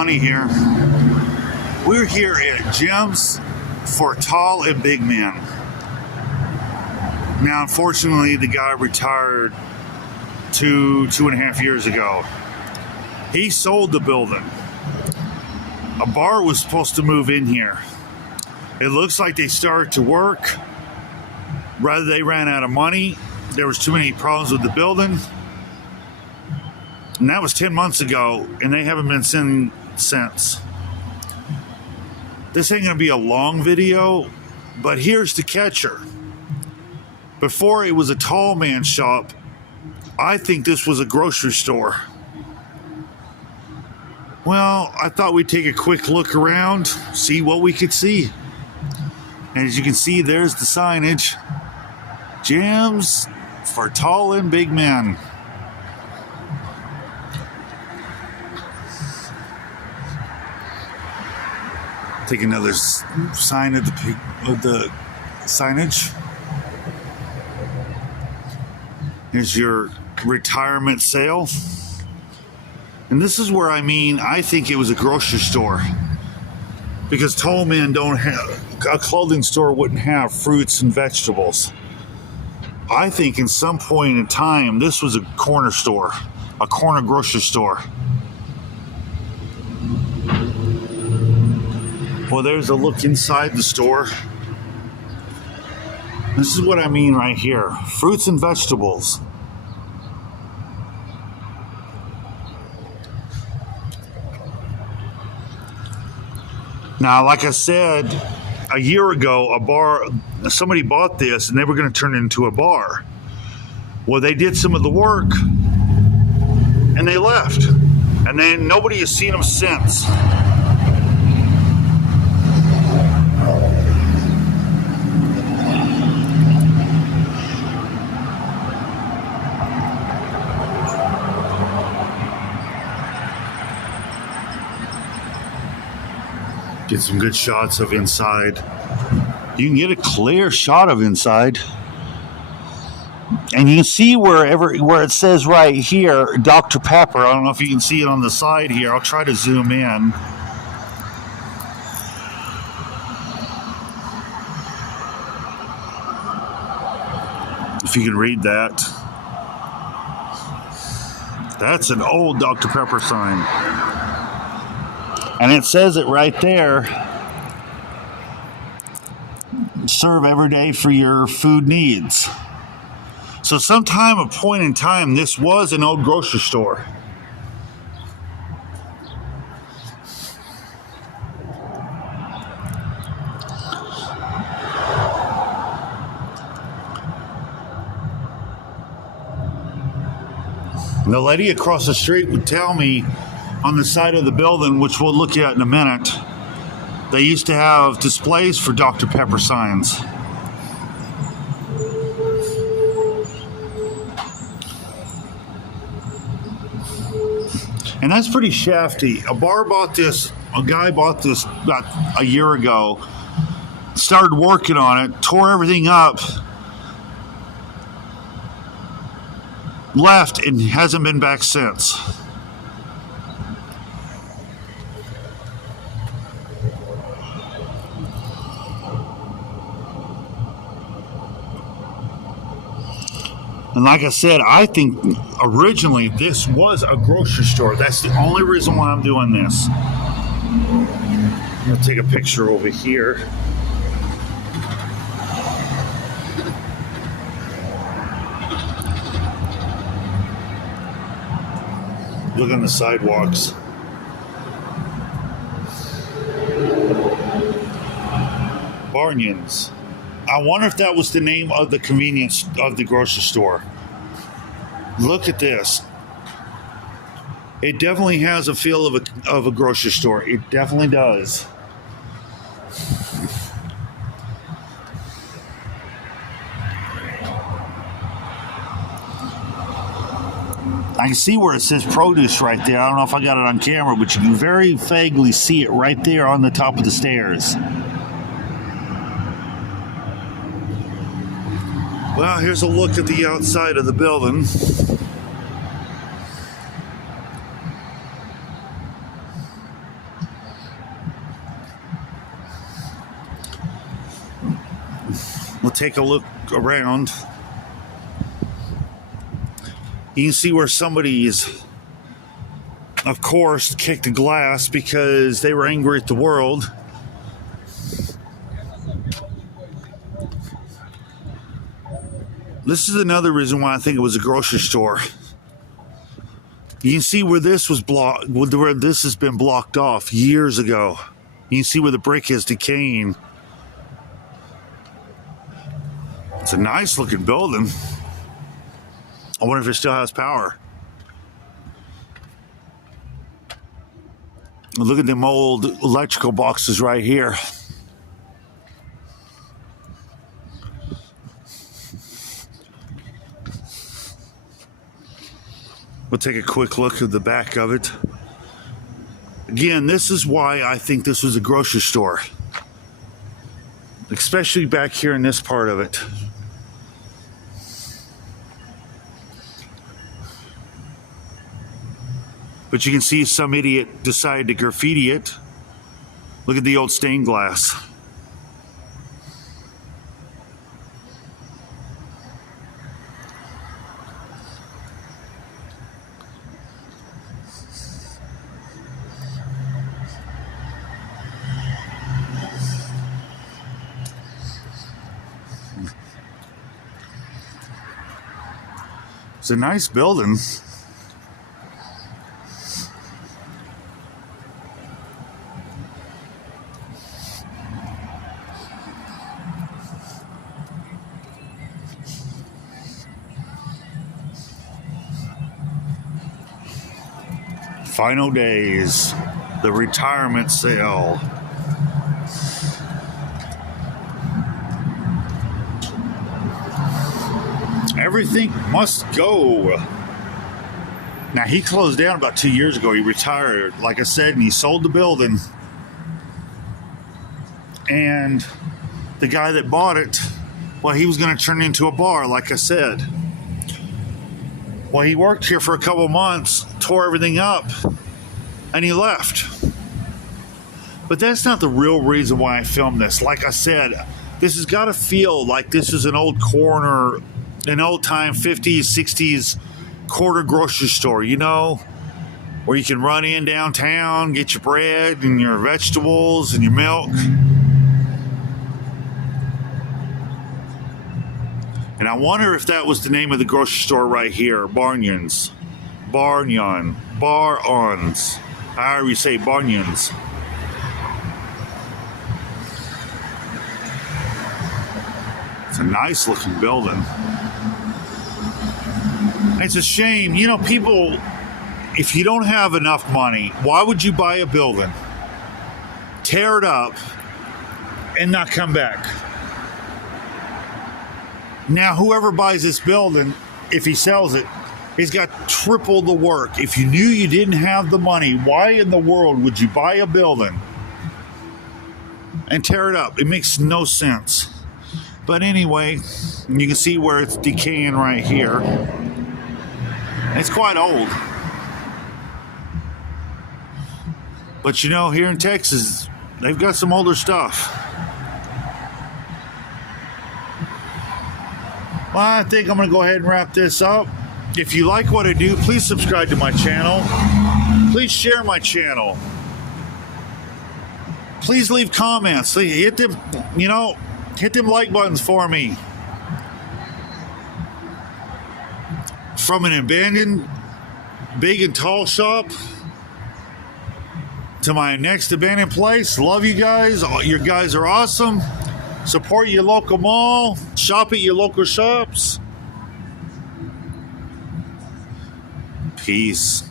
Lonnie here. We're here at Gyms for Tall and Big Men. Now, unfortunately, the guy retired two and a half years ago. He sold the building. A bar was supposed to move in here. It looks like they started to work. Rather, they ran out of money. There was too many problems with the building. And that was 10 months ago, and they haven't been seen since. This ain't gonna be a long video, but here's the catcher. Before it was a tall man shop, I think this was a grocery store. Well, I thought we'd take a quick look around, see what we could see. And as you can see, there's the signage. Gyms for Tall and Big Men. Take another sign of the signage. Here's your retirement sale. And this is where I think it was a grocery store. Because tall men don't have, a clothing store wouldn't have fruits and vegetables. I think in some point in time, this was a corner store, a corner grocery store. Well, there's a look inside the store. This is what I mean right here. Fruits and vegetables. Now, like I said, a year ago, somebody bought this and they were going to turn it into a bar. Well, they did some of the work and they left. And then nobody has seen them since. Get some good shots of inside. You can get a clear shot of inside. And you can see where it says right here, Dr. Pepper. I don't know if you can see it on the side here. I'll try to zoom in. If you can read that. That's an old Dr. Pepper sign. And it says it right there. Serve every day for your food needs. So a point in time, this was an old grocery store. And the lady across the street would tell me on the side of the building, which we'll look at in a minute, they used to have displays for Dr. Pepper signs. And that's pretty shafty. A guy bought this about a year ago, started working on it, tore everything up, left, and hasn't been back since. And like I said, I think originally this was a grocery store. That's the only reason why I'm doing this. I'm going to take a picture over here. Look on the sidewalks. Barnians. I wonder if that was the name of the convenience of the grocery store. Look at this. It definitely has a feel of a grocery store. It definitely does. I can see where it says produce right there. I don't know if I got it on camera, but you can very vaguely see it right there on the top of the stairs. Well, here's a look at the outside of the building. We'll take a look around. You can see where somebody's, of course, kicked the glass because they were angry at the world. This is another reason why I think it was a grocery store. You can see where this was blocked, where this has been blocked off years ago. You can see where the brick is decaying. It's a nice looking building. I wonder if it still has power. Look at them old electrical boxes right here. We'll take a quick look at the back of it. Again, this is why I think this was a grocery store. Especially back here in this part of it. But you can see some idiot decided to graffiti it. Look at the old stained glass. It's a nice building. Final days, the retirement sale. Everything must go. Now, he closed down about 2 years ago. He retired, like I said, and he sold the building. And the guy that bought it, well, he was going to turn it into a bar, like I said. Well, he worked here for a couple months, tore everything up, and he left. But that's not the real reason why I filmed this. Like I said, this has got to feel like this is an old corner, an old-time 50s, 60s quarter grocery store, you know, where you can run in downtown, get your bread and your vegetables and your milk. And I wonder if that was the name of the grocery store right here, Barnyans. Barnyans. However you say Barnyans. It's a nice looking building. It's a shame, you know, people, if you don't have enough money, why would you buy a building, tear it up, and not come back? Now, whoever buys this building, if he sells it, he's got triple the work. If you knew you didn't have the money, why in the world would you buy a building and tear it up? It makes no sense. But anyway, you can see where it's decaying right here. It's quite old. But you know, here in Texas, they've got some older stuff. Well, I think I'm going to go ahead and wrap this up. If you like what I do, please subscribe to my channel. Please share my channel. Please leave comments. Hit them, you know, hit them like buttons for me. From an abandoned big and tall shop to my next abandoned place. Love you guys. You guys are awesome. Support your local mall. Shop at your local shops. Peace.